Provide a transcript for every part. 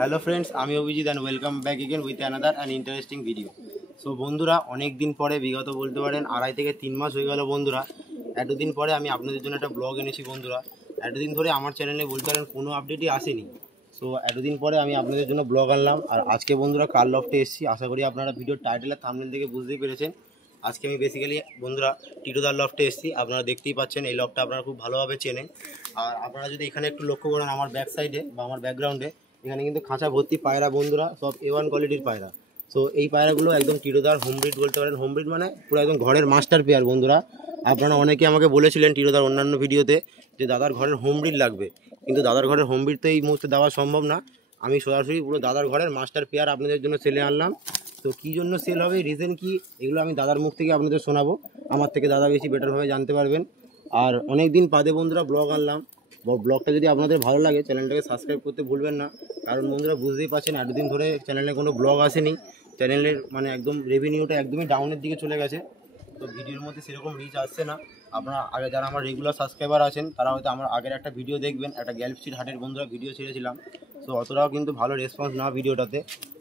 Hello friends, আমি Abhijit and welcome back again with another and interesting video. So বন্ধুরা, অনেক দিন পরে, বিগত বলতে পারেন 2.5 থেকে 3 মাস হয়ে গেল বন্ধুরা, এতদিন পরে আমি আপনাদের জন্য একটা ব্লগ এনেছি বন্ধুরা। এতদিন ধরে আমার চ্যানেলে বলতে পারেন কোনো আপডেটই আসেনি। সো এতদিন পরে আমি আপনাদের জন্য ব্লগ আনলাম। আর আজকে বন্ধুরা কার লফটে এসেছি, আশা করি আপনারা ভিডিওর টাইটেল আর থাম্বনেল থেকে বুঝতেই পেরেছেন। আজকে আমি বেসিক্যালি বন্ধুরা টিটোদার লফটে এসেছি। আপনারা দেখতেই পাচ্ছেন এই লফটটা আপনারা খুব ভালোভাবে চেনেন। আর আপনারা যদি এখানে একটু লক্ষ্য করেন আমার ব্যাক সাইডে বা আমার ব্যাকগ্রাউন্ডে, এখানে কিন্তু খাঁচা ভর্তি পায়রা বন্ধুরা, সব A1 কোয়ালিটির পায়রা। সো এই পায়রাগুলো একদম টিটোদার হোম ব্রিড বলতে পারেন। হোম ব্রিড মানে পুরো একদম ঘরের মাস্টার পেয়ার বন্ধুরা। আপনারা অনেকে আমাকে বলেছিলেন টিটোদার অন্যান্য ভিডিওতে যে দাদার ঘরের হোম ব্রিড লাগবে, কিন্তু দাদার ঘরের হোম ব্রিড তো এই মুহূর্তে দেওয়া সম্ভব না। আমি সরাসরি পুরো দাদার ঘরের মাস্টার পেয়ার আপনাদের জন্য সেলে আনলাম। তো কী জন্য সেল হবে, রিজন কি, এগুলো আমি দাদার মুখ থেকে আপনাদের শোনাবো। আমার থেকে দাদা বেশি বেটারভাবে জানতে পারবেন। আর অনেক দিন বাদে বন্ধুরা ব্লগ আনলাম। ব্লগটা যদি আপনাদের ভালো লাগে চ্যানেলটাকে সাবস্ক্রাইব করতে ভুলবেন না, কারণ বন্ধুরা বুঝতেই পারছেন এতদিন ধরে চ্যানেলে কোনো ব্লগ আসেনি। চ্যানেলের মানে একদম রেভিনিউটা একদমই ডাউনের দিকে চলে গেছে। তো ভিডিওর মধ্যে সেরকম রিচ আসছে না। আপনারা আগে যারা আমার রেগুলার সাবস্ক্রাইবার আছেন তারা হয়তো আমার আগের একটা ভিডিও দেখবেন, একটা গ্যালফির হাটের বন্ধুরা ভিডিও ছেড়েছিলাম। তো অতটাও কিন্তু ভালো রেসপন্স না ভিডিওটাতে।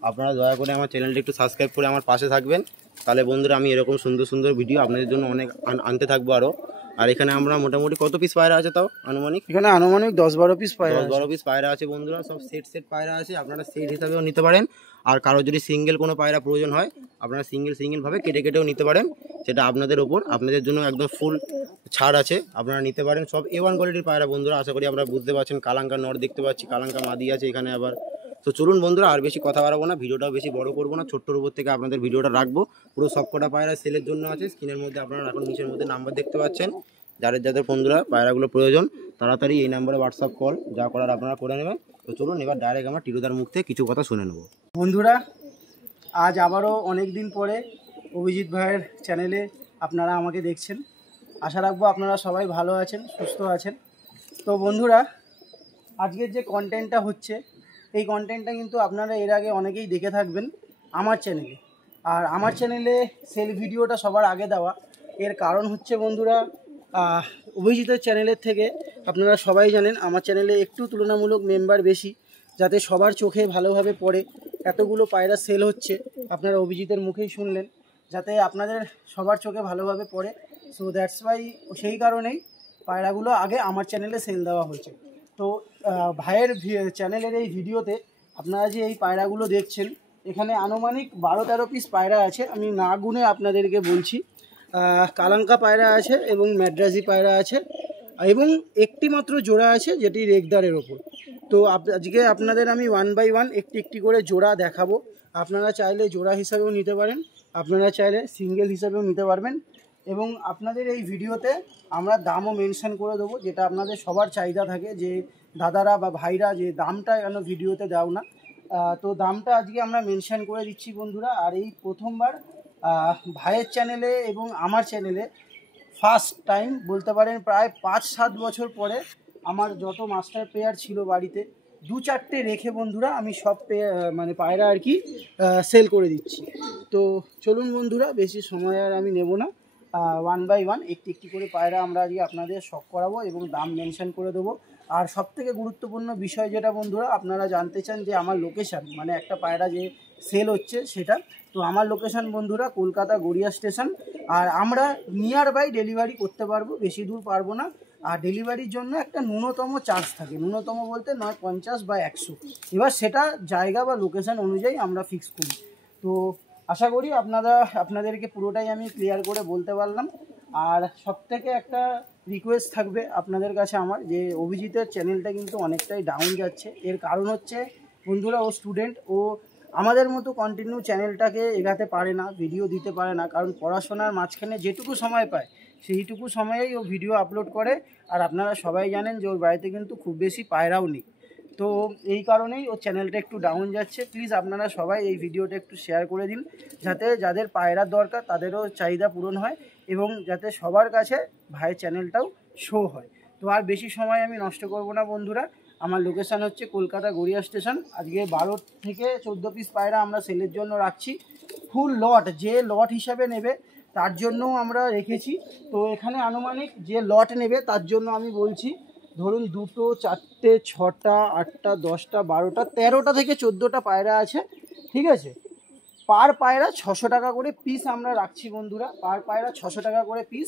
আপনারা দয়া করে আমার চ্যানেলটা একটু সাবস্ক্রাইব করে আমার পাশে থাকবেন, তাহলে বন্ধুরা আমি এরকম সুন্দর সুন্দর ভিডিও আপনাদের জন্য অনেক আনতে থাকবো আরও। আর এখানে আমরা মোটামুটি কত পিস পায়রা আছে তাও আনুমানিক? এখানে আনুমানিক 10-12 পিস পায়রা, 10-12 পিস পায়রা আছে বন্ধুরা। সব সেট পায়রা আছে, আপনারা সেট হিসাবেও নিতে পারেন। আর কারো যদি সিঙ্গেল কোনো পায়রা প্রয়োজন হয়, আপনারা সিঙ্গেলভাবে কেটেও নিতে পারেন। সেটা আপনাদের ওপর, আপনাদের জন্য একদম ফুল ছাড় আছে, আপনারা নিতে পারেন। সব A1 কোয়ালিটির পায়রা বন্ধুরা, আশা করি আপনারা বুঝতে পারছেন। কালাঙ্কা নর দেখতে পাচ্ছি, কালাঙ্কা মাদি আছে এখানে আবার। তো চলুন বন্ধুরা, আর বেশি কথা বাড়াবো না, ভিডিওটাও বেশি বড় করবো না, ছোট্টর উপর থেকে আপনাদের ভিডিওটা রাখবো। পুরো সবকটা পায়রা সেলের জন্য আছে। স্ক্রিনের মধ্যে আপনারা এখন নিচের মধ্যে নাম্বার দেখতে পাচ্ছেন। যাদের বন্ধুরা পায়রাগুলো প্রয়োজন তাড়াতাড়ি এই নাম্বারে হোয়াটসঅ্যাপ কল যা করার আপনারা করে নেবেন। তো চলুন এবার ডাইরেক্ট আমরা টিটোদার মুখ থেকে কিছু কথা শুনে নেব। বন্ধুরা আজ আবারও অনেক দিন পরে অভিজিৎ ভাইয়ের চ্যানেলে আপনারা আমাকে দেখছেন। আশা রাখবো আপনারা সবাই ভালো আছেন, সুস্থ আছেন। তো বন্ধুরা, আজকের যে কন্টেন্টটা হচ্ছে, এই কন্টেন্টটা কিন্তু আপনারা এর আগে অনেকেই দেখে থাকবেন আমার চ্যানেলে। আর আমার চ্যানেলে সেল ভিডিওটা সবার আগে দেওয়া এর কারণ হচ্ছে বন্ধুরা, অভিজিতের চ্যানেলের থেকে আপনারা সবাই জানেন আমার চ্যানেলে একটু তুলনামূলক মেম্বার বেশি, যাতে সবার চোখে ভালোভাবে পড়ে। এতগুলো পায়রা সেল হচ্ছে, আপনারা অভিজিতের মুখেই শুনলেন, যাতে আপনাদের সবার চোখে ভালোভাবে পড়ে। সো দ্যাটস ওয়াই, সেই কারণেই পায়রাগুলো আগে আমার চ্যানেলে সেল দেওয়া হয়েছে। তো ভাইয়ের চ্যানেলের এই ভিডিওতে আপনারা যে এই পায়রাগুলো দেখছেন, এখানে আনুমানিক 12-13 পিস পায়রা আছে। আমি না গুনে আপনাদেরকে বলছি। কালাঙ্কা পায়রা আছে এবং ম্যাড্রাসি পায়রা আছে এবং একটি মাত্র জোড়া আছে যেটি রেগদারের ওপর। তো আজকে আপনাদের আমি 1 বাই 1 একটি করে জোড়া দেখাবো। আপনারা চাইলে জোড়া হিসাবেও নিতে পারেন, আপনারা চাইলে সিঙ্গেল হিসাবেও নিতে পারবেন। এবং আপনাদের এই ভিডিওতে আমরা দামও মেনশন করে দেবো, যেটা আপনাদের সবার চাহিদা থাকে যে দাদারা বা ভাইরা যে দামটা কেন ভিডিওতে দাও না। তো দামটা আজকে আমরা মেনশন করে দিচ্ছি বন্ধুরা। আর এই প্রথমবার ভাইয়ের চ্যানেলে এবং আমার চ্যানেলে ফার্স্ট টাইম বলতে পারেন, প্রায় 5-7 বছর পরে আমার যত মাস্টার পেয়ার ছিল বাড়িতে 2-4টে রেখে বন্ধুরা আমি সব মানে পায়রা আর কি সেল করে দিচ্ছি। তো চলুন বন্ধুরা, বেশি সময় আর আমি নেব না। 1 বাই 1 একটি করে পায়রা আমরা আজকে আপনাদের শখ করাবো এবং দাম মেনশন করে দেবো। আর সবথেকে গুরুত্বপূর্ণ বিষয় যেটা বন্ধুরা, আপনারা জানতে চান যে আমার লোকেশান, মানে একটা পায়রা যে সেল হচ্ছে সেটা। তো আমার লোকেশান বন্ধুরা কলকাতা গড়িয়া স্টেশন। আর আমরা নিয়ার বাই ডেলিভারি করতে পারবো, বেশি দূর পারবো না। আর ডেলিভারির জন্য একটা ন্যূনতম চার্জ থাকে, ন্যূনতম বলতে 950 বা 100। এবার সেটা জায়গা বা লোকেশান অনুযায়ী আমরা ফিক্স করি। তো আশা করি আপনাদেরকে পুরোটাই আমি ক্লিয়ার করে বলতে পারলাম। আর সবথেকে একটা রিকোয়েস্ট থাকবে আপনাদের কাছে আমার, যে অভিজিতের চ্যানেলটা কিন্তু অনেকটাই ডাউন যাচ্ছে। এর কারণ হচ্ছে বন্ধুরা, ও স্টুডেন্ট, ও আমাদের মতো কন্টিনিউ চ্যানেলটাকে এগাতে পারে না, ভিডিও দিতে পারে না, কারণ পড়াশোনার মাঝখানে যেটুকু সময় পায় সেইটুকু সময়েই ও ভিডিও আপলোড করে। আর আপনারা সবাই জানেন যে ওর বাড়িতে কিন্তু খুব বেশি পায়রাও নেই। তো এই কারণেই ওর চ্যানেলটা একটু ডাউন যাচ্ছে। প্লিজ আপনারা সবাই এই ভিডিওটা একটু শেয়ার করে দিন, যাতে যাদের পায়রার দরকার তাদেরও চাহিদা পূরণ হয় এবং যাতে সবার কাছে ভাইয়ের চ্যানেলটাও শো হয়। তো আর বেশি সময় আমি নষ্ট করব না বন্ধুরা। আমার লোকেশান হচ্ছে কলকাতা গড়িয়া স্টেশন। আজকে 12 থেকে 14 পিস পায়রা আমরা সেলের জন্য রাখছি। ফুল লট, যে লট হিসাবে নেবে তার জন্যও আমরা রেখেছি। তো এখানে আনুমানিক যে লট নেবে তার জন্য আমি বলছি ধরুন 2টো 4টে 6টা 8টা 10টা 12টা 13টা থেকে 14টা পায়রা আছে, ঠিক আছে। পার পায়রা 600 টাকা করে পিস আমরা রাখছি বন্ধুরা, পার পায়রা 600 টাকা করে পিস।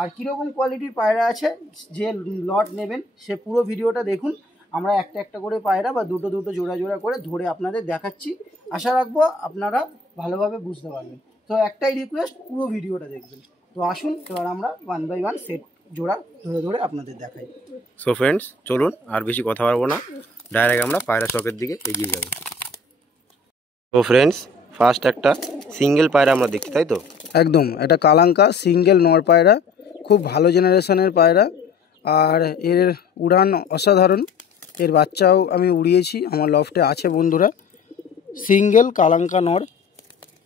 আর কীরকম কোয়ালিটির পায়রা আছে, যে লট নেবেন সে পুরো ভিডিওটা দেখুন। আমরা একটা একটা করে পায়রা বা দুটো দুটো জোড়া জোড়া করে ধরে আপনাদের দেখাচ্ছি। আশা রাখবো আপনারা ভালোভাবে বুঝতে পারবেন। তো একটাই রিকোয়েস্ট, পুরো ভিডিওটা দেখবেন। তো আসুন এবার আমরা 1 বাই 1 সেট জোড়া ধরে ধরে আপনাদের দেখাই। সো ফ্রেন্ডস, চলুন আর বেশি কথা বলবো না, ডাইরেক্ট আমরা পায়রা চকের দিকে এগিয়ে যাব। তো ফ্রেন্ডস, ফার্স্ট একটা সিঙ্গেল পায়রা আমরা দেখছি, তাই তো? একদম, এটা কালাঙ্কা সিঙ্গেল নর পায়রা, খুব ভালো জেনারেশনের পায়রা। আর এর উড়ান অসাধারণ, এর বাচ্চাও আমি উড়িয়েছি, আমার লফটে আছে বন্ধুরা। সিঙ্গেল কালাঙ্কা নর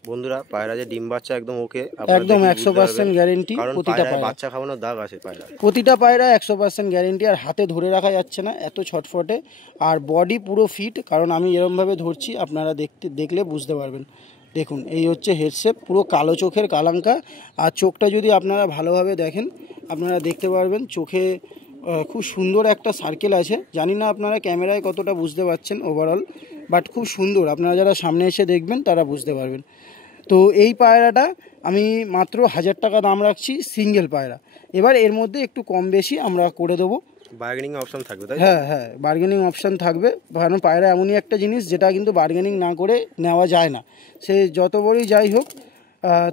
বন্ধুরা, পায়রা যে ডিম বাচ্চা একদম ওকে, একদম 100% গ্যারেন্টি। প্রতিটা পায়রা বাচ্চা খাওয়ানোর দাগ আছে পায়রা, প্রতিটা পায়রা 100% গ্যারেন্টি। আর হাতে ধরে রাখা যাচ্ছে না, এত ছটফটে। আর বডি পুরো ফিট, কারণ আমি এরমভাবে ধরছি, আপনারা দেখলে বুঝতে পারবেন। দেখুন, এই হচ্ছে হেডশেপ, পুরো কালো চোখের কালাঙ্কা। আর চোখটা যদি আপনারা ভালোভাবে দেখেন, আপনারা দেখতে পারবেন চোখে খুব সুন্দর একটা সার্কেল আছে। জানি না আপনারা ক্যামেরায় কতটা বুঝতে পারছেন ওভারঅল, বাট খুব সুন্দর। আপনারা যারা সামনে এসে দেখবেন তারা বুঝতে পারবেন। তো এই পায়রাটা আমি মাত্র 1000 টাকা দাম রাখছি, সিঙ্গেল পায়রা। এবার এর মধ্যে একটু কম বেশি আমরা করে দেবো, বার্গেনিং অপশন থাকবে, তাই? হ্যাঁ, বার্গেনিং অপশান থাকবে। কারণ পায়রা এমনই একটা জিনিস যেটা কিন্তু বার্গেনিং না করে নেওয়া যায় না, সে যত বড়ই যাই হোক।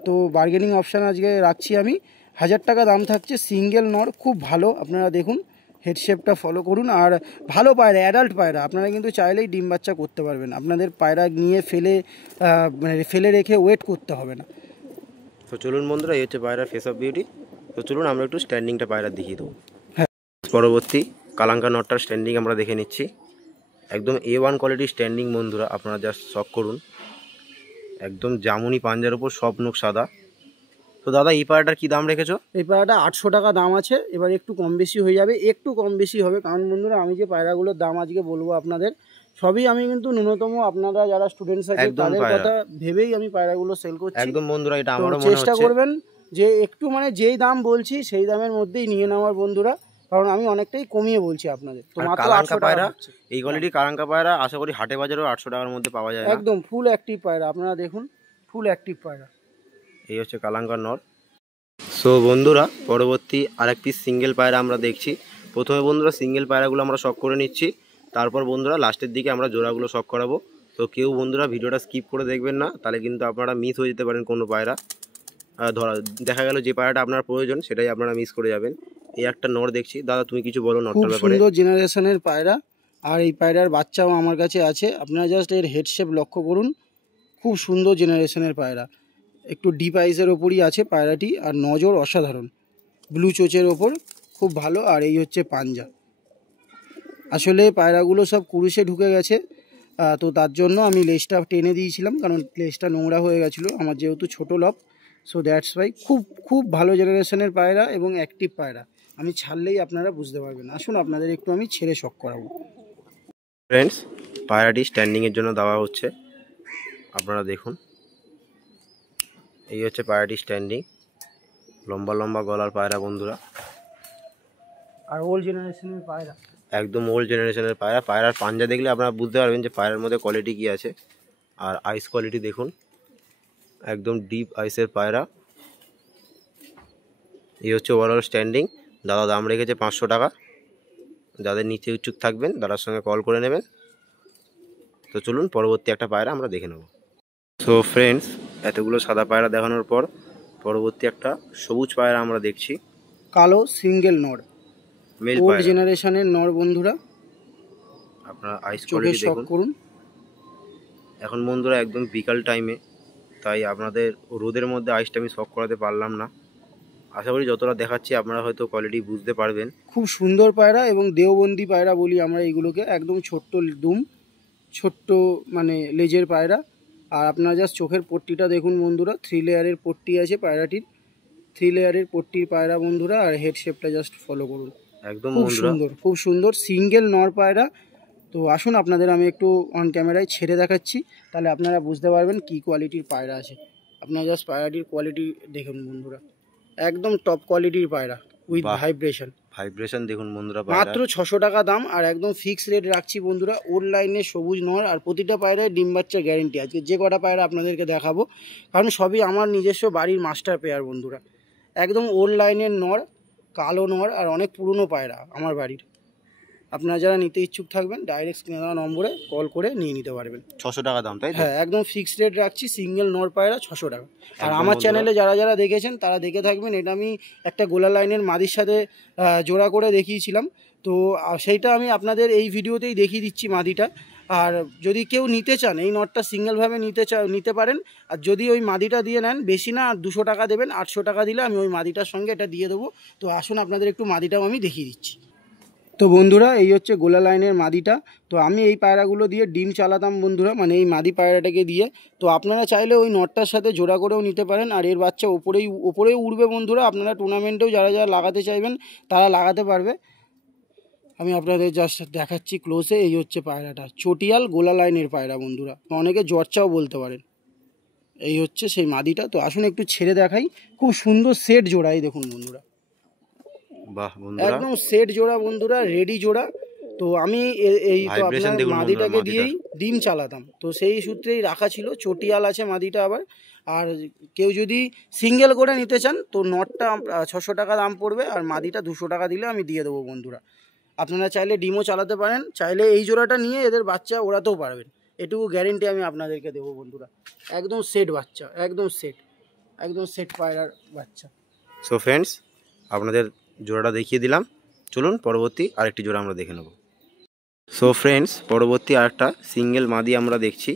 তো বার্গেনিং অপশান আজকে রাখছি আমি। 1000 টাকা দাম থাকছে, সিঙ্গেল নর, খুব ভালো। আপনারা দেখুন, হেডশেপটা ফলো করুন। আর ভালো পায়রা, অ্যাডাল্ট পায়রা, আপনারা কিন্তু চাইলেই ডিম বাচ্চা করতে পারবেন। আপনাদের পায়রা নিয়ে ফেলে রেখে ওয়েট করতে হবে না। তো চলুন বন্ধুরা, এই হচ্ছে পায়রা ফেস অফ বিউটি। তো চলুন আমরা একটু স্ট্যান্ডিংটা পায়রা দেখিয়ে দেবো। হ্যাঁ, পরবর্তী কালাঙ্কা নটটার স্ট্যান্ডিং আমরা দেখে নিচ্ছি। একদম A1 কোয়ালিটির স্ট্যান্ডিং বন্ধুরা, আপনারা জাস্ট শক করুন। একদম জামুনি পাঞ্জার উপর সব নখ সাদা। তো দাদা, এই পায়রাটার কি দাম রেখেছো? এই পায়রাটা 800 টাকা দাম আছে। এবার একটু কম বেশি হয়ে যাবে, একটু কম বেশি হবে। কারণ বন্ধুরা, আমি যে পায়রাগুলোর দাম আজকে বলবো আপনাদের, সবই আমি কিন্তু ন্যূনতম, আপনারা যারা স্টুডেন্টস আছে তাদের কথা ভেবেই আমি পায়রাগুলো সেল করছি। একদম বন্ধুরা, এটা আমারও মনে চেষ্টা হচ্ছে করবেন যে একটু যেই দাম বলছি সেই দামের মধ্যেই নিয়ে নেওয়ার বন্ধুরা, কারণ আমি অনেকটাই কমিয়ে বলছি আপনাদের। তো মাত্র 800 পায়রা, টাকা। এই কোয়ালিটি কালাঙ্কা পায়রা আশা করি হাটে বাজারেও 800 টাকার মধ্যে পাওয়া যায় না। একদম ফুল অ্যাক্টিভ পায়রা, আপনারা দেখুন, ফুল অ্যাক্টিভ পায়রা। এই হচ্ছে কালাঙ্কা নর। সো বন্ধুরা, পরবর্তী আরেক পিস সিঙ্গেল পায়রা আমরা দেখছি। প্রথমে বন্ধুরা সিঙ্গেল পায়রাগুলো আমরা শক করে নিচ্ছি, তারপর বন্ধুরা লাস্টের দিকে আমরা জোড়াগুলো শক করাবো। তো কেউ বন্ধুরা ভিডিওটা স্কিপ করে দেখবেন না, তাহলে কিন্তু আপনারা মিস হয়ে যেতে পারেন কোনো পায়রা। দেখা গেল যে পায়রাটা আপনার প্রয়োজন সেটাই আপনারা মিস করে যাবেন। এই একটা নর দেখছি, দাদা তুমি কিছু বলো নরটার ব্যাপারে। সুন্দর জেনারেশনের পায়রা, আর এই পায়রার বাচ্চাও আমার কাছে আছে। আপনারা জাস্ট এর হেডশেপ লক্ষ্য করুন, খুব সুন্দর জেনারেশনের পায়রা। একটু ডিপ আইসের ওপরই আছে পায়রাটি, আর নজর অসাধারণ, ব্লু চোচের ওপর, খুব ভালো। আর এই হচ্ছে পাঞ্জা। আসলে পায়রাগুলো সব কুরুশে ঢুকে গেছে, তো তার জন্য আমি লেজটা টেনে দিয়েছিলাম, কারণ লেজটা নোংরা হয়ে গেছিলো আমার, যেহেতু ছোটো লব। So that's why. খুব ভালো জেনারেশনের পায়রা এবং অ্যাক্টিভ পায়রা। আমি ছাড়লেই আপনারা বুঝতে পারবেন। আসুন আপনাদের একটু আমি ছেড়ে শক করাবো। ফ্রেন্ডস, পায়রাটি স্ট্যান্ডিংয়ের জন্য দেওয়া হচ্ছে, আপনারা দেখুন। এই হচ্ছে পায়রাটি স্ট্যান্ডিং, লম্বা লম্বা গলার পায়রা বন্ধুরা, আর ওল্ড জেনারেশনের পায়রা, একদম ওল্ড জেনারেশনের পায়রা। পায়রার পাঞ্জা দেখলে আপনারা বুঝতে পারবেন যে পায়রার মধ্যে কোয়ালিটি কী আছে। আর আইস কোয়ালিটি দেখুন, একদম ডিপ আইসের পায়রা। এই হচ্ছে ওভারঅল স্ট্যান্ডিং। দাদা দাম রেখেছে 500 টাকা। যাদের নিচে ইচ্ছুক থাকবেন দাদার সঙ্গে কল করে নেবেন। তো চলুন পরবর্তী একটা পায়রা আমরা দেখে নেব। সো ফ্রেন্ডস, এতগুলো সাদা পায়রা দেখানোর পর পরবর্তী একটা সবুজ পায়রা আমরা দেখছি, কালো সিঙ্গেল নর, মেল ওল্ড পায়রা। জেনারেশনের নর বন্ধুরা, আপনারা আইস চোখে কোয়ালিটি শক দেখুন। করুন। এখন বন্ধুরা একদম বিকাল টাইমে, তাই আপনাদের রোদের মধ্যে আইসটা আমি শক করাতে পারলাম না। আশা করি যতটা দেখাচ্ছি আপনারা হয়তো কোয়ালিটি বুঝতে পারবেন। খুব সুন্দর পায়রা এবং দেওবন্দি পায়রা বলি আমরা এইগুলোকে। একদম ছোট্ট দুম, ছোট্ট লেজের পায়রা। আর আপনারা জাস্ট চোখের পট্টিটা দেখুন বন্ধুরা, 3 লেয়ারের পট্টি আছে পায়রাটির, 3 লেয়ারের পট্টির পায়রা বন্ধুরা। আর হেড শেপটা জাস্ট ফলো করুন, একদম খুব সুন্দর সিঙ্গেল নর পায়রা। তো আসুন আপনাদের আমি একটু অন ক্যামেরায় ছেড়ে দেখাচ্ছি, তাহলে আপনারা বুঝতে পারবেন কি কোয়ালিটির পায়রা আছে। আপনারা জাস্ট পায়রাটির কোয়ালিটি দেখুন বন্ধুরা, একদম টপ কোয়ালিটির পায়রা উইথ ভাইব্রেশন। ভাইব্রেশন দেখুন বন্ধুরা, মাত্র 600 টাকা দাম, আর একদম ফিক্স রেট রাখছি বন্ধুরা। ওল্ড লাইনে সবুজ নর, আর প্রতিটা পায়রায় ডিম বাচ্চা গ্যারেন্টি। আজকে যে কটা পায়রা আপনাদেরকে দেখাবো, কারণ সবই আমার নিজস্ব বাড়ির মাস্টার পেয়ার বন্ধুরা। একদম ওল্ড লাইনের নর, কালো নর, আর অনেক পুরনো পায়রা আমার বাড়ির। আপনারা যারা নিতে ইচ্ছুক থাকবেন ডাইরেক্ট স্ক্রিনে দেওয়া নম্বরে কল করে নিয়ে নিতে পারবেন। 600 টাকা দাম, তাই তো? হ্যাঁ, একদম ফিক্সড রেট রাখছি। সিঙ্গেল নর পায়রা 600 টাকা। আর একদম আমার বন্ধুরা। চ্যানেলে যারা যারা দেখেছেন তারা দেখে থাকবেন, এটা আমি একটা গোলা লাইনের মাদির সাথে জোড়া করে দেখিয়েছিলাম। তো সেইটা আমি আপনাদের এই ভিডিওতেই দেখিয়ে দিচ্ছি মাদিটা। আর যদি কেউ নিতে চান এই নটটা সিঙ্গেলভাবে নিতে পারেন। আর যদি ওই মাদিটা দিয়ে নেন, বেশি না 200 টাকা দেবেন, 800 টাকা দিলে আমি ওই মাদিটার সঙ্গে এটা দিয়ে দেবো। তো আসুন আপনাদের একটু মাদিটাও আমি দেখিয়ে দিচ্ছি। তো বন্ধুরা, এই হচ্ছে গোলা লাইনের মাদিটা। তো আমি এই পায়রাগুলো দিয়ে ডিম চালাতাম বন্ধুরা, মানে এই মাদি পায়রাটাকে দিয়ে। তো আপনারা চাইলে ওই নটটার সাথে জোড়া করেও নিতে পারেন। আর এর বাচ্চা ওপরেই উড়বে বন্ধুরা। আপনারা টুর্নামেন্টেও যারা যারা লাগাতে চাইবেন তারা লাগাতে পারবে। আমি আপনাদের জাস্ট দেখাচ্ছি ক্লোজে। এই হচ্ছে পায়রাটা, চটিয়াল গোলা লাইনের পায়রা বন্ধুরা, অনেকে জর্চাও বলতে পারেন। এই হচ্ছে সেই মাদিটা। তো আসুন একটু ছেড়ে দেখাই। খুব সুন্দর সেট জোড়াই দেখুন বন্ধুরা, বাহ বন্ধুরা, একদম সেট জোড়া বন্ধুরা, রেডি জোড়া। তো আমি এই তো Vibration আপনার দেখুন মাদিটাকে বন্ধুরা, দিয়েই ডিম চালাতাম। তো সেই সূত্রেই রাখা ছিল। চটিয়াল আছে মাদিটা আবার। আর কেউ যদি সিঙ্গেল করে নিতে চান তো নটটা 600 টাকা দাম পড়বে, আর মাদিটা 200 টাকা দিলে আমি দিয়ে দেবো বন্ধুরা। আপনারা চাইলে ডিমও চালাতে পারেন, চাইলে এই জোড়াটা নিয়ে এদের বাচ্চা ওড়াতেও পারবেন। এটুকু গ্যারেন্টি আমি আপনাদেরকে দেবো বন্ধুরা। একদম সেট বাচ্চা, একদম সেট পায়রার বাচ্চা। সো ফ্রেন্ডস, আপনাদের জোড়াটা দেখিয়ে দিলাম। চলুন পরবর্তী আরেকটি জোড়া আমরা দেখে নেব। সো ফ্রেন্ডস, পরবর্তী আরেকটা সিঙ্গেল মাদি আমরা দেখছি।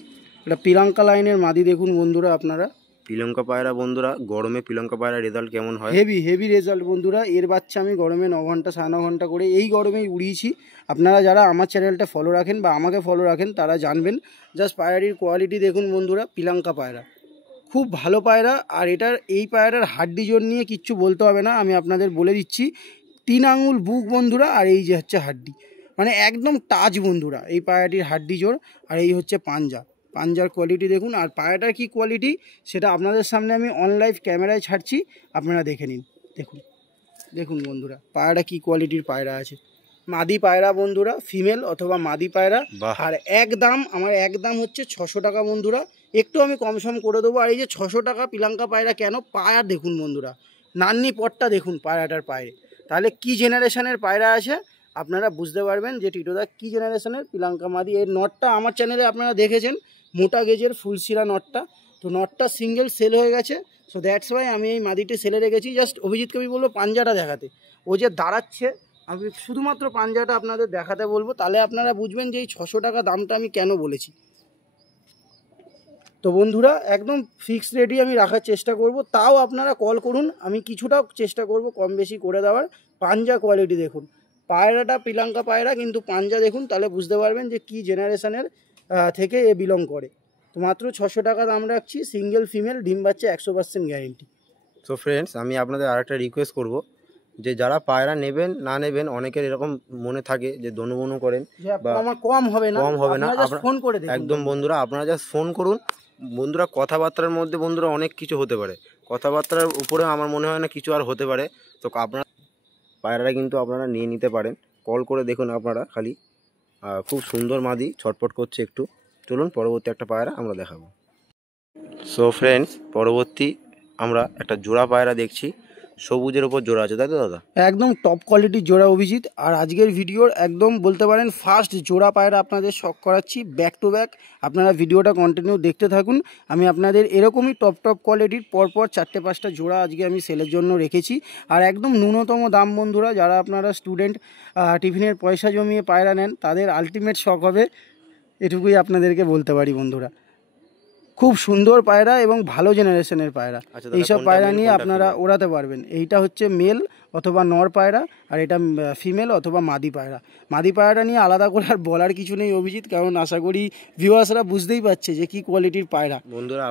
এটা পিলাঙ্কা লাইনের মাদি দেখুন বন্ধুরা আপনারা। পিলঙ্কা পায়রা বন্ধুরা, গরমে পিলঙ্কা পায়রা রেজাল্ট কেমন হয়? হেভি রেজাল্ট বন্ধুরা। এর বাচ্চা আমি গরমে 9 ঘন্টা 9.5 ঘন্টা করে এই গরমেই উড়িয়েছি। আপনারা যারা আমার চ্যানেলটা ফলো রাখেন বা আমাকে ফলো রাখেন তারা জানবেন। জাস্ট পায়রাটির কোয়ালিটি দেখুন বন্ধুরা। পিলাঙ্কা পায়রা খুব ভালো পায়রা। আর এই পায়রার হাড্ডি জোর নিয়ে কিচ্ছু বলতে হবে না, আমি আপনাদের বলে দিচ্ছি। 3 আঙুল বুক বন্ধুরা, আর এই যে হচ্ছে হাড্ডি, মানে একদম টাচ বন্ধুরা এই পায়রাটির হাড্ডি জোর। আর এই হচ্ছে পাঞ্জার কোয়ালিটি দেখুন। আর পায়রাটার কি কোয়ালিটি সেটা আপনাদের সামনে আমি অন লাইভ ক্যামেরায় ছাড়ছি, আপনারা দেখে নিন। দেখুন বন্ধুরা পায়রাটা কি কোয়ালিটির পায়রা আছে। মাদি পায়রা বন্ধুরা, ফিমেল অথবা মাদি পায়রা। আর আমার একদম হচ্ছে 600 টাকা বন্ধুরা। একটু আমি কমসম করে দেবো। আর এই যে 600 টাকা পিলাঙ্কা পায়রা কেন, পায়রা দেখুন বন্ধুরা, নান্নি পটটা দেখুন পায়রাটার পায়ে। তাহলে কি জেনারেশনের পায়রা আছে আপনারা বুঝতে পারবেন যে টিটোদা কি জেনারেশনের পিলাঙ্কা মাদি। এর নটটা আমার চ্যানেলে আপনারা দেখেছেন, মোটা গেজের ফুলসিরা নটটা। তো নটটা সিঙ্গেল সেল হয়ে গেছে। সো দ্যাটস ওয়াই আমি এই মাদিটি সেলে রেখেছি। জাস্ট অভিজিৎকে আমি বলবো পাঞ্জাটা দেখাতে। ও যে দাঁড়াচ্ছে, আমি শুধুমাত্র পাঞ্জাটা আপনাদের দেখাতে বলবো, তাহলে আপনারা বুঝবেন যে এই 600 টাকা দামটা আমি কেন বলেছি। তো বন্ধুরা একদম ফিক্সড রেটই আমি রাখার চেষ্টা করব। তাও আপনারা কল করুন, আমি কিছুটা চেষ্টা করব কম বেশি করে দেওয়ার। পাঞ্জা কোয়ালিটি দেখুন, পায়রাটা পিলাঙ্কা পায়রা কিন্তু পাঞ্জা দেখুন, তাহলে বুঝতে পারবেন যে কি জেনারেশনের থেকে এ বিলং করে। তো মাত্র 600 টাকা দাম রাখছি। সিঙ্গেল ফিমেল, ডিম বাচ্চা 100% গ্যারেন্টি। সো ফ্রেন্ডস, আমি আপনাদের আরেকটা রিকোয়েস্ট করব, যে যারা পায়রা নেবেন না নেবেন, অনেকের এরকম মনে থাকে যে দনুবনু করেন বা আমার কম হবে না, আপনারা ফোন করে দেখুন। একদম বন্ধুরা, আপনারা জাস্ট ফোন করুন বন্ধুরা। কথাবার্তার মধ্যে বন্ধুরা অনেক কিছু হতে পারে, কথাবার্তার উপরে আমার মনে হয় না কিছু আর হতে পারে। তো আপনারা পায়রাটা কিন্তু আপনারা নিয়ে নিতে পারেন, কল করে দেখুন আপনারা খালি। খুব সুন্দর মাদি, ছটপট করছে একটু। চলুন পরবর্তী একটা পায়রা আমরা দেখাবো। সো ফ্রেন্ডস, পরবর্তী আমরা একটা জোড়া পায়রা দেখছি। সবুজের উপর জোড়া আছে, তাই তো দাদা? একদম টপ কোয়ালিটির জোড়া অভিজিৎ। আর আজকের ভিডিওর একদম বলতে পারেন ফার্স্ট জোড়া পায়রা আপনাদের শখ করাচ্ছি, ব্যাক টু ব্যাক। আপনারা ভিডিওটা কন্টিনিউ দেখতে থাকুন। আমি আপনাদের এরকমই টপ কোয়ালিটির পরপর 4-5টা জোড়া আজকে আমি সেলের জন্য রেখেছি। আর একদম ন্যূনতম দাম বন্ধুরা, যারা আপনারা স্টুডেন্ট টিফিনের পয়সা জমিয়ে পায়রা নেন তাদের আলটিমেট শখ হবে, এটুকুই আপনাদেরকে বলতে পারি বন্ধুরা। খুব সুন্দর পায়রা এবং ভালো জেনারেশনের পায়রা। এইসব পায়রা নিয়ে আপনারা ওড়াতে পারবেন। এইটা হচ্ছে মেল অথবা নর পায়রা, আর এটা ফিমেল অথবা মাদি পায়রা। মাদি পায়রাটা নিয়ে আলাদা করে আর বলার কিছু নেই অভিজিৎ, কারণ আশা করি ভিউয়ার্সরা বুঝতেই পারছে যে কি কোয়ালিটির পায়রা।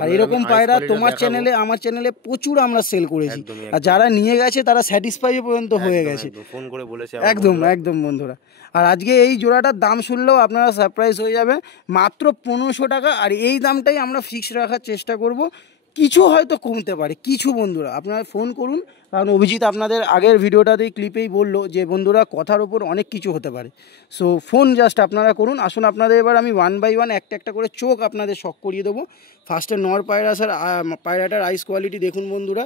আর এরকম পায়রা তোমার চ্যানেলে আমার চ্যানেলে প্রচুর আমরা সেল করেছি। আর যারা নিয়ে গেছে তারা স্যাটিসফাই পর্যন্ত হয়ে গেছে, ফোন করে বলেছে। একদম বন্ধুরা। আর আজকে এই জোড়াটার দাম শুনলেও আপনারা সারপ্রাইজ হয়ে যাবে, মাত্র 1500 টাকা। আর এই দামটাই আমরা ফিক্স রাখার চেষ্টা করব। কিছু হয়তো কমতে পারে, কিছু বন্ধুরা আপনারা ফোন করুন, কারণ অভিজিৎ আপনাদের আগের ভিডিওটাতেই ক্লিপেই বললো যে বন্ধুরা কথার ওপর অনেক কিছু হতে পারে। সো ফোন জাস্ট আপনারা করুন। আসুন আপনাদের এবার আমি 1 বাই 1 একটা একটা করে চোখ আপনাদের শক করিয়ে দেবো। ফার্স্টে নর পায়রাটার আইস কোয়ালিটি দেখুন বন্ধুরা।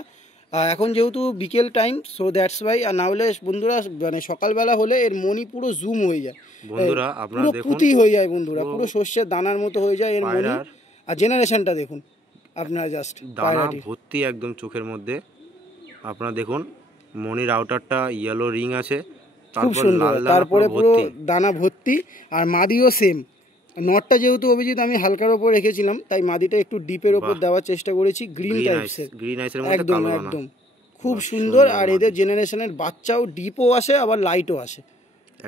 এখন যেহেতু বিকেল টাইম, সো দ্যাটস ওয়াই। আর না হলে বন্ধুরা মানে সকালবেলা হলে এর মনি পুরো জুম হয়ে যায় বন্ধুরা, আপনারা পুরো দেখুন পুঁতি হয়ে যায় বন্ধুরা, পুরো শস্যের দানার মতো হয়ে যায় এর মনি। আর জেনারেশনটা দেখুন আপনারা, জাস্ট দানা ভর্তি একদম চোখের মধ্যে। আপনারা দেখুন মনির আউটারটা ইয়েলো রিং আছে, খুব সুন্দর, তারপরে পুরো দানা ভর্তি। আর মাদিও সেম। নটটা যেহেতু অভিজিৎ আমি হালকার ওপর রেখেছিলাম, তাই মাদিটা একটু ডিপের ওপর দেওয়ার চেষ্টা করেছি, গ্রিন টাইপসের, একদম একদম খুব সুন্দর। আর এদের জেনারেশনের বাচ্চাও ডিপও আসে আবার লাইটও আসে,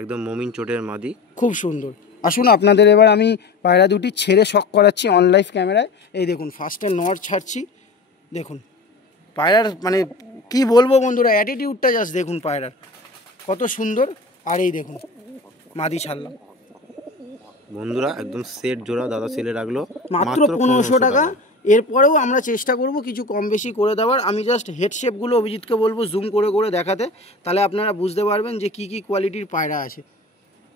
একদম মমিন চোটের মাদি, খুব সুন্দর। আসুন আপনাদের এবার আমি পায়রা দুটি ছেড়ে শক করাচ্ছি অন লাইভ ক্যামেরায়। এই দেখুন ফার্স্টে নর ছাড়ছি, দেখুন পায়রার মানে কি বলবো বন্ধুরা, অ্যাটিটিউডটা জাস্ট দেখুন পায়রার কত সুন্দর। আর এই দেখুন মাদি ছাড়লাম বন্ধুরা, একদম সেট জোড়া দাদা সেলে রাখলো মাত্র 1500 টাকা। এরপরেও আমরা চেষ্টা করব কিছু কম বেশি করে দেওয়ার। আমি জাস্ট হেডশেপগুলো অভিজিৎকে বলবো জুম করে করে দেখাতে, তাহলে আপনারা বুঝতে পারবেন যে কি কি কোয়ালিটির পায়রা আছে।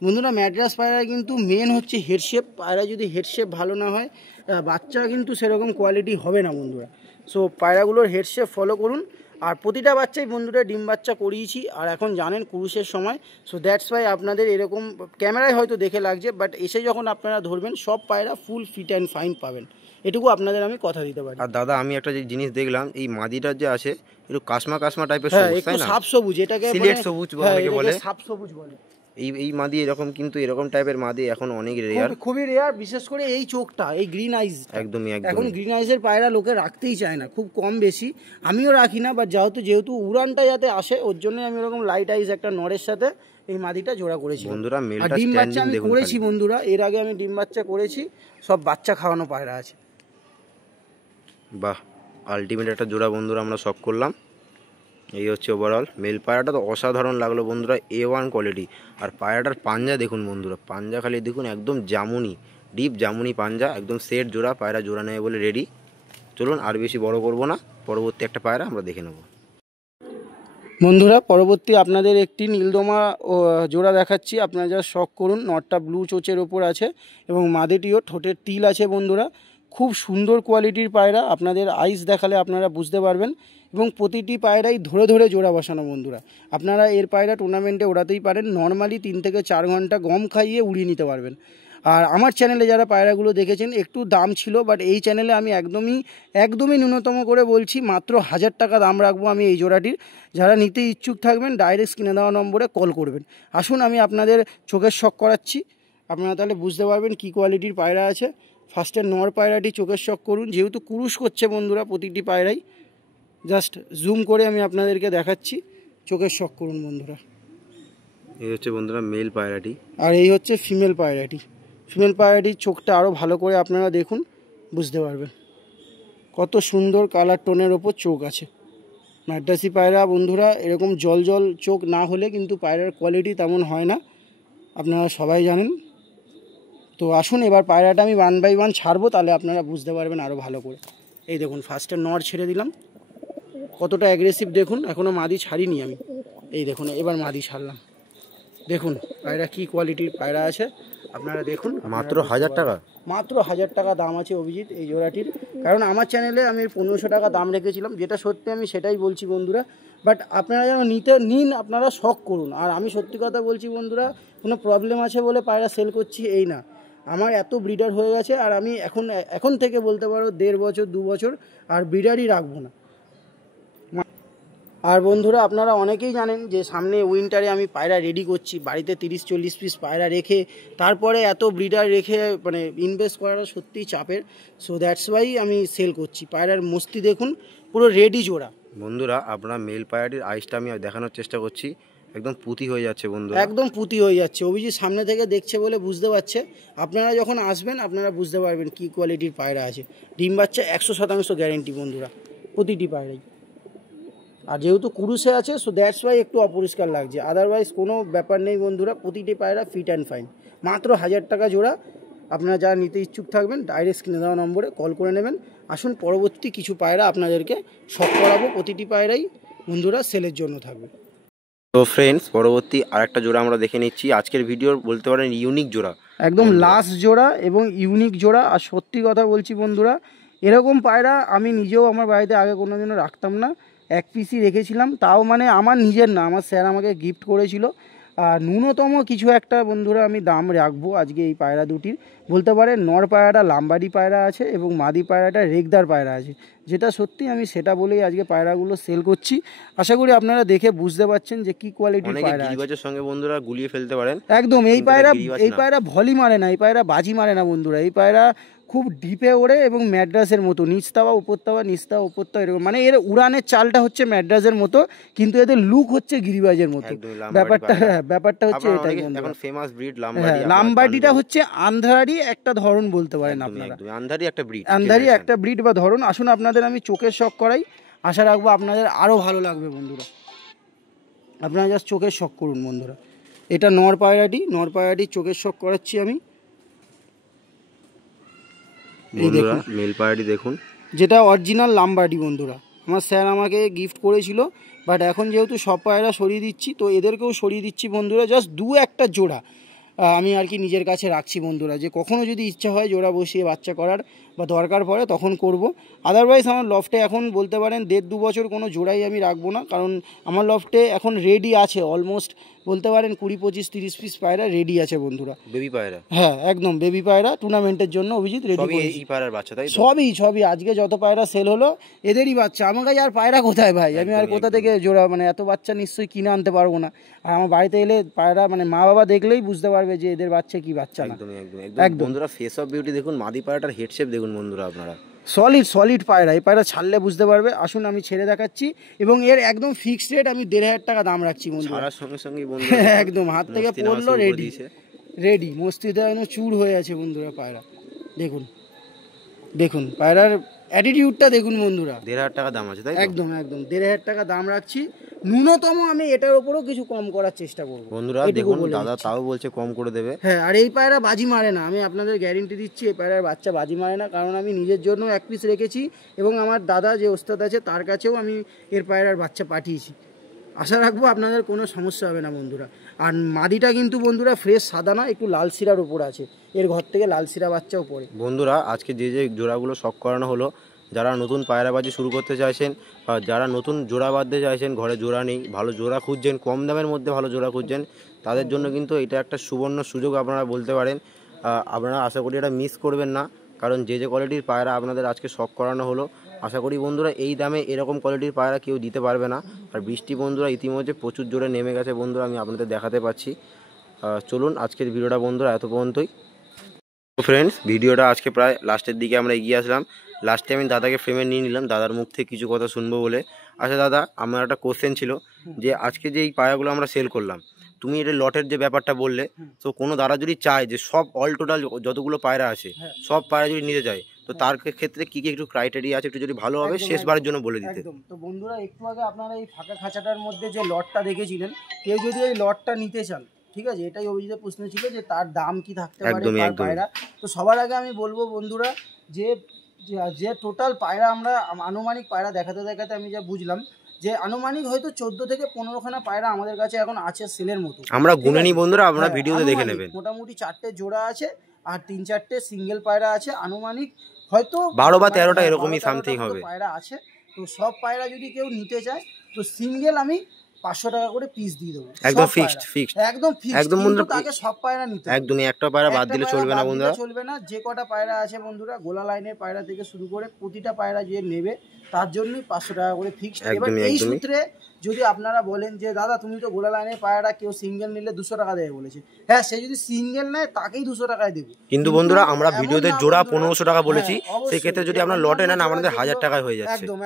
বন্ধুরা ম্যাড্রাস পায়রা কিন্তু মেন হচ্ছে হেডশেপ। পায়রা যদি হেডশেপ ভালো না হয়, বাচ্চা কিন্তু সেরকম কোয়ালিটি হবে না বন্ধুরা। সো পায়রাগুলোর হেডশেপ ফলো করুন। আর প্রতিটা বাচ্চাই বন্ধুরা ডিম বাচ্চা করিয়েছি, আর এখন জানেন কুরুশের সময়। সো দ্যাটস ওয়াই আপনাদের এরকম ক্যামেরায় হয়তো দেখে লাগছে, বাট এসে যখন আপনারা ধরবেন সব পায়রা ফুল ফিট অ্যান্ড ফাইন পাবেন, এটুকু আপনাদের আমি কথা দিতে পারি। আর দাদা আমি একটা জিনিস দেখলাম, এই মাদিটার যে আছে একটু কাশমা কাশমা টাইপের হ্যাঁ, সবুজ, একটু তাই না? সাপ সবুজ, এটাকে সিলেট সবুজ অনেকে বলে, সাপ সবুজ বলে। এই মাদি এরকম, কিন্তু এরকম টাইপের মাদি এখন অনেক রেয়ার, খুবই রেয়ার। বিশেষ করে এই চোখটা, এই গ্রিন আইজ, একদমই এখন গ্রিন আইজের পায়রা লোকে রাখতেই চায় না, খুব কম বেশি। আমিও রাখি না, বাট যেহেতু উড়ানটা যাতে আসে ওর জন্য আমি ওরকম লাইট আইজ একটা নরের সাথে এই মাদিটা জোড়া করেছি বন্ধুরা। আর ডিম বাচ্চা আমি করেছি বন্ধুরা, এর আগে আমি ডিম বাচ্চা করেছি, সব বাচ্চা খাওয়ানো পায়রা আছে। বাহ, আলটিমেট একটা জোড়া বন্ধুরা আমরা শক করলাম। এই হচ্ছে ওভারঅল মেল পায়রাটা, তো অসাধারণ লাগলো বন্ধুরা, A1 কোয়ালিটি। আর পায়রাটার পাঞ্জা দেখুন বন্ধুরা, পাঞ্জা খালি দেখুন একদম জামুনি, ডিপ জামুনি পাঞ্জা, একদম সেট জোড়া। পায়রা জোড়া নেবে বলে রেডি। চলুন আর বেশি বড় করব না, পরবর্তী একটা পায়রা আমরা দেখে নেব বন্ধুরা। পরবর্তী আপনাদের একটি নীলদমা জোড়া দেখাচ্ছি, আপনারা যা শক করুন। নটটা ব্লু চোচের ওপর আছে এবং মাদেটিও ঠোঁটের তিল আছে বন্ধুরা, খুব সুন্দর কোয়ালিটির পায়রা। আপনাদের আইস দেখালে আপনারা বুঝতে পারবেন, এবং প্রতিটি পায়রাই ধরে ধরে জোড়া বসানো বন্ধুরা। আপনারা এর পায়রা টুর্নামেন্টে ওড়াতেই পারেন, নর্মালি 3 থেকে 4 ঘন্টা গম খাইয়ে উড়িয়ে নিতে পারবেন। আর আমার চ্যানেলে যারা পায়রাগুলো দেখেছেন একটু দাম ছিল, বাট এই চ্যানেলে আমি একদমই ন্যূনতম করে বলছি, মাত্র 1000 টাকা দাম রাখবো আমি এই জোড়াটির। যারা নিতে ইচ্ছুক থাকবেন ডাইরেক্ট স্ক্রিনে দেওয়া নম্বরে কল করবেন। আসুন আমি আপনাদের চোখের শক করাচ্ছি, আপনারা তাহলে বুঝতে পারবেন কী কোয়ালিটির পায়রা আছে। ফার্স্টে নর পায়রাটি চোখের শক করুন, যেহেতু কুরুশ করছে বন্ধুরা প্রতিটি পায়রাই, জাস্ট জুম করে আমি আপনাদেরকে দেখাচ্ছি, চোখের শক করুন বন্ধুরা। এই হচ্ছে বন্ধুরা মেল পায়রাটি, আর এই হচ্ছে ফিমেল পায়রাটি। ফিমেল পায়রাটির চোখটা আরও ভালো করে আপনারা দেখুন, বুঝতে পারবেন কত সুন্দর কালার টোনের ওপর চোখ আছে। ম্যাড্রাসি পায়রা বন্ধুরা এরকম জল জল চোখ না হলে কিন্তু পায়রার কোয়ালিটি তেমন হয় না, আপনারা সবাই জানেন। তো আসুন এবার পায়রাটা আমি 1 বাই 1 ছাড়বো, তাহলে আপনারা বুঝতে পারবেন আরও ভালো করে। এই দেখুন ফার্স্টে নর ছেড়ে দিলাম, কতটা অ্যাগ্রেসিভ দেখুন, এখনও মাদি ছাড়িনি আমি। এই দেখুন এবার মাদি ছাড়লাম, দেখুন পায়রা কী কোয়ালিটির পায়রা আছে আপনারা দেখুন। মাত্র 1000 টাকা, মাত্র 1000 টাকা দাম আছে অভিজিৎ এই জোড়াটির। কারণ আমার চ্যানেলে আমি 1500 টাকা দাম রেখেছিলাম, যেটা সত্যি আমি সেটাই বলছি বন্ধুরা। বাট আপনারা যেন নিন, আপনারা শখ করুন। আর আমি সত্যি কথা বলছি বন্ধুরা, কোনো প্রবলেম আছে বলে পায়রা সেল করছি এই না, আমার এত ব্রিডার হয়ে গেছে। আর আমি এখন থেকে বলতে পারো 1.5 বছর 2 বছর আর ব্রিডারই রাখবো না। আর বন্ধুরা আপনারা অনেকেই জানেন যে সামনে উইন্টারে আমি পায়রা রেডি করছি, বাড়িতে 30-40 পিস পায়রা রেখে তারপরে এত ব্রিডার রেখে মানে ইনভেস্ট করাটা সত্যিই চাপের। সো দ্যাটস ওয়াই আমি সেল করছি। পায়রার মস্তি দেখুন, পুরো রেডি জোড়া বন্ধুরা। আপনারা মেল পায়রাটির আইসটা আমি দেখানোর চেষ্টা করছি, একদম পুঁতি হয়ে যাচ্ছে বন্ধুরা, একদম পুঁতি হয়ে যাচ্ছে। অভিজিৎ সামনে থেকে দেখছে বলে বুঝতে পারছে, আপনারা যখন আসবেন আপনারা বুঝতে পারবেন কী কোয়ালিটির পায়রা আছে। ডিম বাচ্চা 100% গ্যারেন্টি বন্ধুরা প্রতিটি পায়রাই। আর যেহেতু কুরুসে আছে, সো দ্যাটস ওয়াই একটু অপরিষ্কার লাগছে, আদারওয়াইজ কোনো ব্যাপার নেই বন্ধুরা। প্রতিটি পায়রা ফিট অ্যান্ড ফাইন, মাত্র 1000 টাকা জোড়া। আপনারা যারা নিতে ইচ্ছুক থাকবেন ডাইরেক্ট স্ক্রিনে দেওয়া নম্বরে কল করে নেবেন। আসুন পরবর্তী কিছু পায়রা আপনাদেরকে শখ করাবো, প্রতিটি পায়রাই বন্ধুরা সেলের জন্য থাকবে। তো ফ্রেন্ডস, পরবর্তী আরেকটা জোড়া আমরা দেখে নিচ্ছি। আজকের ভিডিওর বলতে পারেন ইউনিক জোড়া, একদম লাস্ট জোড়া এবং ইউনিক জোড়া। আর সত্যি কথা বলছি বন্ধুরা, এরকম পায়রা আমি নিজেও আমার বাড়িতে আগে কোনোদিনও রাখতাম না। এক পিসই রেখেছিলাম, তাও মানে আমার নিজের না, আমার স্যার আমাকে গিফট করেছিল। আর ন্যূনতম কিছু একটা বন্ধুরা আমি দাম রাখবো আজকে এই পায়রা দুটির। বলতে পারে নর পায়রাটা লাম্বাডি পায়রা আছে এবং মাদি পায়রাটা রেগদার পায়রা আছে, যেটা সত্যি আমি সেটা বলেই আজকে পায়রাগুলো সেল করছি। আশা করি আপনারা দেখে বুঝতে পারছেন যে কি কোয়ালিটির পায়রা আছে। গিরিবাজের সঙ্গে বন্ধুরা গুলিয়ে ফেলতে পারেন একদম। এই পায়রা ভলি মারে না, এই পায়রা বাজি মারে না বন্ধুরা। এই পায়রা খুব ডিপে ওড়ে এবং ম্যাড্রাসের মতো, নিচতাওয়া উপরতাওয়া নিচতাওয়া উপরতাওয়া এরকম, মানে এর উড়ানের চালটা হচ্ছে ম্যাড্রাসের মতো, কিন্তু এদের লুক হচ্ছে গিরিবাজের মতো। ব্যাপারটা হচ্ছে এটাই। এখন ফেমাস ব্রিড লাম্বাডিটা হচ্ছে আন্ধারি একটা ধরন বলতে পারেন আপনারা, আন্ধারি একটা ব্রিড বা ধরন। আসুন আপনাদের আমি চোখের শখ করাই, আশা রাখবো আপনাদের আরও ভালো লাগবে বন্ধুরা। আপনারা জাস্ট চোখের শখ করুন বন্ধুরা। এটা নর পায়রাটি চোখের শখ করাচ্ছি আমি। এই দেখুন মেল পায়রাটি দেখুন, যেটা অরিজিনাল লাম্বার্ডি বন্ধুরা। আমার স্যার আমাকে গিফট করেছিল, বাট এখন যেহেতু সব পায়রা সরিয়ে দিচ্ছি তো এদেরকেও সরিয়ে দিচ্ছি বন্ধুরা। জাস্ট দু একটা জোড়া আমি আর কি নিজের কাছে রাখছি বন্ধুরা, যে কখনও যদি ইচ্ছা হয় জোড়া বসিয়ে বাচ্চা করার বা দরকার পড়ে তখন করব। আদারওয়াইজ আমার লফটে এখন বলতে পারেন 1.5-2 বছর কোনো জোড়াই আমি রাখবো না, কারণ আমার লফটে এখন রেডি আছে অলমোস্ট বলতে পারেন 20-25-30 পিস পায়রা রেডি আছে বন্ধুরা। বেবি পায়রা, হ্যাঁ একদম বেবি পায়রা, টুর্নামেন্টের জন্য অভিজিৎ রেডি এই পায়রার বাচ্চা, তাই সবই আজকে যত পায়রা সেল হলো এদেরই বাচ্চা। আমার কাছে আর পায়রা কোথায় ভাই, আমি আর কোথা থেকে জোড়া, মানে এত বাচ্চা নিশ্চয়ই কিনে আনতে পারবো না। আর আমার বাড়িতে এলে পায়রা মানে মা বাবা দেখলেই বুঝতে পারবে যে এদের বাচ্চা কি বাচ্চা না। একদম বন্ধুরা, ফেস অফ বিউটি দেখুন, মাদি পায়রাটার হেড শেপ দেখুন বন্ধুরা আপনারা, সলিড পায়রা। এই পায়রা ছাড়লে বুঝতে পারবে। আসুন আমি ছেড়ে দেখাচ্ছি, এবং এর একদম ফিক্সড রেট আমি 1,500 টাকা দাম রাখছি বন্ধুরা। সঙ্গে সঙ্গে একদম হাত থেকে পড়লো রেডি মস্তিতে একদম চুর হয়ে আছে বন্ধুরা পায়রা। দেখুন পায়রার অ্যাটিটিউডটা দেখুন বন্ধুরা। 1,500 টাকা দাম আছে, তাই একদম 1,500 টাকা দাম রাখছি। ন্যূনতম আমি এটার উপরেও কিছু কম করার চেষ্টা করবো বন্ধুরা। দেখুন দাদা তাও বলছে কম করে দেবে। হ্যাঁ, আর এই পায়রা বাজি মারে না, আমি আপনাদের গ্যারেন্টি দিচ্ছি এই পায়রার বাচ্চা বাজি মারে না, কারণ আমি নিজের জন্য এক পিস রেখেছি এবং আমার দাদা যে ওস্তাদ আছে তার কাছেও আমি এর পায়রার বাচ্চা পাঠিয়েছি। আশা রাখবো আপনাদের কোনো সমস্যা হবে না বন্ধুরা। আর মাদিটা কিন্তু বন্ধুরা ফ্রেশ সাদা না, একটু লাল শিরার উপর আছে, এর ঘর থেকে লাল শিরা বাচ্চাও পড়ে। বন্ধুরা আজকে যে জোড়াগুলো শখ করানো হলো, যারা নতুন পায়রাবাজি শুরু করতে চাইছেন বা যারা নতুন জোড়া বাঁধতে চাইছেন, ঘরে জোড়া নেই, ভালো জোড়া খুঁজছেন, কম দামের মধ্যে ভালো জোড়া খুঁজছেন, তাদের জন্য কিন্তু এটা একটা সুবর্ণ সুযোগ আপনারা বলতে পারেন। আপনারা আশা করি এটা মিস করবেন না, কারণ যে কোয়ালিটির পায়রা আপনাদের আজকে শখ করানো হলো, আশা করি বন্ধুরা এই দামে এরকম কোয়ালিটির পায়রা কেউ দিতে পারবে না। আর বৃষ্টি বন্ধুরা ইতিমধ্যে প্রচুর জোরে নেমে গেছে বন্ধুরা, আমি আপনাদের দেখাতে পাচ্ছি। চলুন আজকের ভিডিওটা বন্ধুরা এত পর্যন্তই। ফ্রেন্ডস, ভিডিওটা আজকে প্রায় লাস্টের দিকে আমরা এগিয়ে আসলাম। লাস্টে আমি দাদাকে ফ্রেমে নিয়ে নিলাম, দাদার মুখ থেকে কিছু কথা শুনবো বলে। আচ্ছা দাদা, আমার একটা কোশ্চেন ছিল যে আজকে যে এই পায়রাগুলো আমরা সেল করলাম, তুমি এটা লটের যে ব্যাপারটা বললে, তো কোনো দাদা যদি চায় যে সব অল টোটাল যতগুলো পায়রা আছে সব পায়রা যদি নিতে যায়, তো তার ক্ষেত্রে কি কি একটু ক্রাইটেরিয়া আছে একটু যদি ভালো হবে শেষবারের জন্য বলে দিতে। তো বন্ধুরা একটু আগে আপনারা এই ফাঁকা খাঁচাটার মধ্যে যে লটটা দেখেছিলেন, কেউ যদি এই লটটা নিতে চান, ঠিক আছে, এটাই অভিজিতের প্রশ্ন ছিল যে তার দাম কি থাকতে পারে পায়রা। তো সবার আগে আমি বলবো বন্ধুরা যে টোটাল পায়রা আমরা আনুমানিক পায়রা দেখাতে দেখাতে আমি যা বুঝলাম যে আনুমানিক হয়তো 14 থেকে 15 খানা পায়রা আমাদের কাছে এখন আছে সেলের মতো। আমরা গুনে নিই বন্ধুরা, আপনারা ভিডিওতে দেখে নেবেন। মোটামুটি 4টে জোড়া আছে আর 3-4টে সিঙ্গেল পায়রা আছে, আনুমানিক হয়তো 12 বা 13টা এরকমই সামথিং হবে পায়রা আছে। তো সব পায়রা যদি কেউ নিতে চায় তো সিঙ্গেল আমি 500 টাকা করে পিস দিয়ে দেবো, একদম ফিক্সড একদম বন্ধুরা। তাকে সব পায়রা নিতে একদমই একটা পায়রা বাদ দিলে চলবে না বন্ধুরা, চলবে না। যে কটা পায়রা আছে বন্ধুরা গোলা লাইনের পায়রা থেকে শুরু করে প্রতিটা পায়রা যে নেবে তার জন্যই 500 টাকা করে ফিক্সড। এবার এই সূত্রে যদি আপনারা বলেন যে দাদা তুমি তো গোলা লাইনের পায়রা কেউ সিঙ্গেল নিলে 200 টাকা দেবে বলেছে, হ্যাঁ সে যদি সিঙ্গেল নেয় তাকেই 200 টাকায় দেবো, কিন্তু বন্ধুরা আমরা ভিডিওতে জোড়া 1500 টাকা বলেছি, সেই ক্ষেত্রে যদি আপনারা লটে নেন আমাদের 1000 টাকায় হয়ে যাচ্ছে। একদম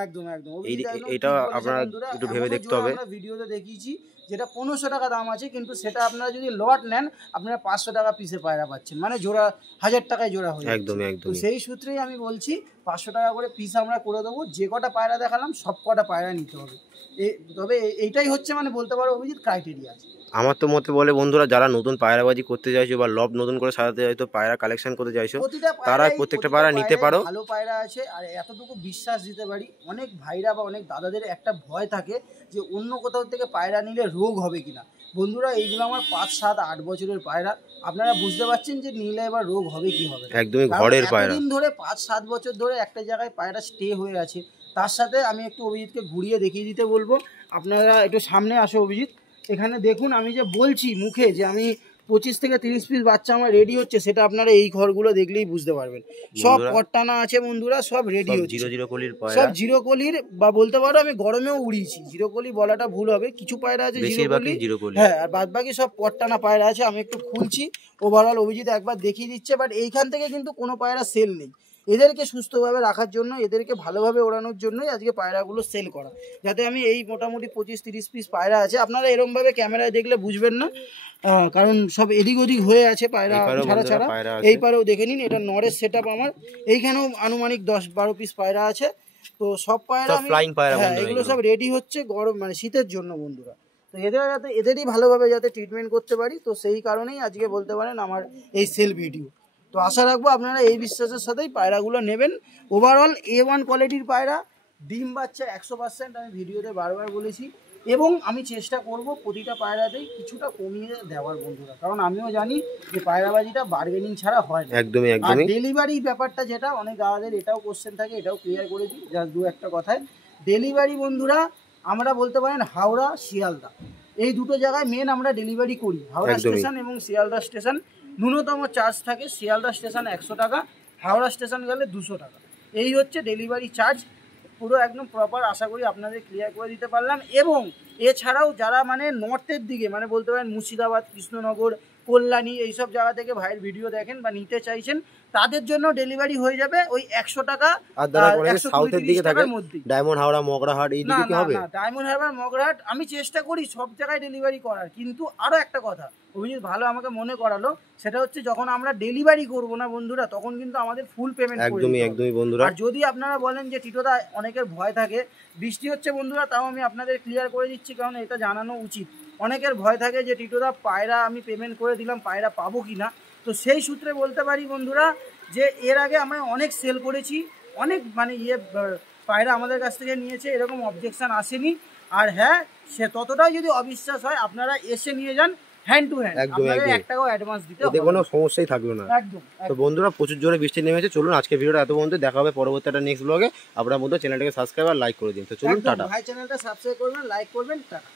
এটা আপনারা একটু ভেবে দেখতে হবে। আমরা ভিডিওতে দেখিয়েছি যেটা 1500 টাকা দাম আছে, কিন্তু সেটা আপনারা যদি লট নেন আপনারা 500 টাকা পিসে পায়রা পাচ্ছেন, মানে জোড়া 1000 টাকায় জোড়া হয়ে যাচ্ছে। একদমই তো একদমই সেই সূত্রেই আমি বলছি 500 টাকা করে পিস আমরা করে দেবো। যে কটা পায়রা দেখালাম সব কটা পায়রা নিতে হবে। তবে এইটাই হচ্ছে মানে বলতে পারো অভিজিৎ ক্রাইটেরিয়া আছে। আমার তো মতে বলে বন্ধুরা, যারা নতুন পায়রাবাজি করতে চাইছো বা লব নতুন করে সাজাতে চাইছো, পায়রা কালেকশন করতে চাইছো, তারা প্রত্যেকটা পায়রা নিতে পারো। ভালো পায়রা আছে। আর এতটুকু বিশ্বাস দিতে পারি, অনেক ভাইরা বা অনেক দাদাদের একটা ভয় থাকে যে অন্য কোথাও থেকে পায়রা নিলে রোগ হবে কিনা। বন্ধুরা এইগুলো আমার 5, 7, 8 বছরের পায়রা, আপনারা বুঝতে পারছেন যে নিলে এবার রোগ হবে কি হবে। একদমই ঘরের পায়রা, এতদিন ধরে 5, 7 বছর ধরে একটা জায়গায় পায়রা স্টে হয়ে আছে। তার সাথে আমি একটু অভিজিৎকে ঘুরিয়ে দেখিয়ে দিতে বলবো। আপনারা একটু সামনে আসো অভিজিৎ। এখানে দেখুন আমি যে বলছি মুখে যে আমি 25 থেকে 30 পিস বাচ্চা আমার রেডি হচ্ছে, সেটা আপনারা এই ঘরগুলো দেখলেই বুঝতে পারবেন। সব পট্টানা আছে বন্ধুরা, সব রেডি হচ্ছে, জিরো কলির পায়রা, সব জিরো কলির। বা বলতে পারো আমি গরমেও উড়িয়েছি, জিরো কলি বলাটা ভুল হবে, কিছু পায়রা আছে জিরো কলি, হ্যাঁ, আর বাদ বাকি সব পট্টানা পায়রা আছে। আমি একটু খুলছি, ওভারঅল অভিজিৎ একবার দেখিয়ে দিচ্ছে। বাট এইখান থেকে কিন্তু কোনো পায়রা সেল নেই। এদেরকে সুস্থভাবে রাখার জন্য, এদেরকে ভালোভাবে ওড়ানোর জন্যই আজকে পায়রাগুলো সেল করা, যাতে আমি এই মোটামুটি 25-30 পিস পায়রা আছে। আপনারা এরকমভাবে ক্যামেরায় দেখলে বুঝবেন না, কারণ সব এদিক ওদিক হয়ে আছে পায়রা ছাড়া ছাড়া। এই পারেও দেখে নিন, এটা নরের সেট আপ আমার। এইখানেও আনুমানিক 10-12 পিস পায়রা আছে। তো সব পায়রা এগুলো সব রেডি হচ্ছে গরম মানে শীতের জন্য বন্ধুরা। তো এদেরই ভালোভাবে যাতে ট্রিটমেন্ট করতে পারি, তো সেই কারণেই আজকে বলতে পারেন আমার এই সেল ভিডিও। তো আশা রাখবো আপনারা এই বিশ্বাসের সাথেই পায়রাগুলো নেবেন। ওভারঅল A1 কোয়ালিটির পায়রা, ডিম বাচ্চা 100%, আমি ভিডিওতে বারবার বলেছি। এবং আমি চেষ্টা করব প্রতিটা পায়রাতেই কিছুটা কমিয়ে দেওয়ার বন্ধুরা, কারণ আমিও জানি যে পায়রাবাজিটা বার্গেনিং ছাড়া হয় না। একদমই আর একদমই ডেলিভারি ব্যাপারটা যেটা অনেক দাদাদের এটাও কোশ্চেন থাকে, এটাও ক্লিয়ার করে দিই জাস্ট দু একটা কথায়। ডেলিভারি বন্ধুরা আমরা বলতে পারেন হাওড়া, শিয়ালদা এই দুটো জায়গায় মেন আমরা ডেলিভারি করি। হাওড়া স্টেশন এবং শিয়ালদা স্টেশন ন্যূনতম চার্জ থাকে। শিয়ালদা স্টেশন 100 টাকা, হাওড়া স্টেশন গেলে 200 টাকা। এই হচ্ছে ডেলিভারি চার্জ, পুরো একদম প্রপার। আশা করি আপনাদের ক্লিয়ার করে দিতে পারলাম। এবং এছাড়াও যারা মানে নর্থের দিকে মানে বলতে পারেন মুর্শিদাবাদ, কৃষ্ণনগর, কল্যাণী এইসব জায়গা থেকে ভাইয়ের ভিডিও দেখেন বা নিতে চাইছেন, তাদের জন্য ডেলিভারি হয়ে যাবে ওই 100 টাকা। আর যারা সাউথের দিকে থাকে, ডায়মন্ড হাওড়া, মগরাহাট এই দিকে কি হবে? না, ডায়মন্ড হারবার, মগরাহাট আমি চেষ্টা করি সব জায়গায় ডেলিভারি করার। কিন্তু আরো একটা কথা অভিজিৎ ভালো আমাকে মনে করালো, সেটা হচ্ছে যখন আমরা ডেলিভারি করব না বন্ধুরা, তখন কিন্তু আমাদের ফুল পেমেন্ট করে দিতে হবে। একদমই বন্ধুরা। আর যদি আপনারা বলেন যে টিটোদা অনেকের ভয় থাকে, বৃষ্টি হচ্ছে বন্ধুরা, তাও আমি আপনাদের ক্লিয়ার করে দিচ্ছি, কারণ এটা জানানো উচিত। অনেকের ভয় থাকে যে টিটোদা পায়রা আমি পেমেন্ট করে দিলাম, পায়রা পাবো কিনা। তো সেই সূত্রে বলতে পারি বন্ধুরা যে এর আগে আমরা অনেক সেল করেছি, অনেক মানে পায়রা আমাদের কাছ থেকে নিয়েছে, এরকম অবজেকশন আসেনি। আর হ্যাঁ, সে ততটাই যদি অবিশ্বাস হয় আপনারা এসে নিয়ে যান হ্যান্ড টু হ্যান্ড, আপনাদের 1 টাকাও অ্যাডভান্স দিতে হবে, কোনো সমস্যাই থাকবে না। একদম। তো বন্ধুরা প্রচুর জোরে বৃষ্টি নেমেছে, চলুন আজকে ভিডিওটা এত পর্যন্ত, দেখা হবে পরবর্তী একটা নেক্সট ব্লগে। আপনারা মধ্যে চ্যানেলটাকে সাবস্ক্রাইব আর লাইক করে দিন। তো চলুন টাটা। ভাই চ্যানেলটা সাবস্ক্রাইব করবেন, লাইক করবেন, টাটা।